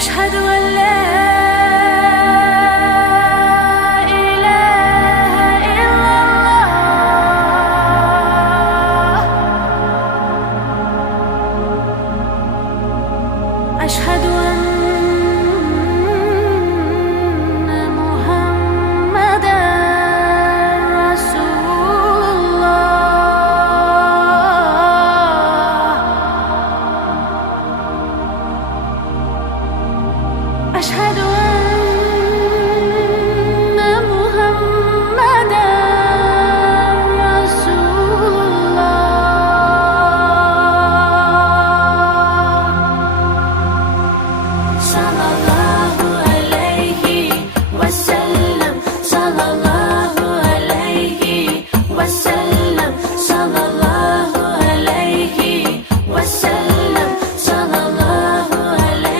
أشهد أن لا إله إلا الله. أشهد أن محمدًا رسول الله. أشهد أن محمدًا رسول الله. صلى الله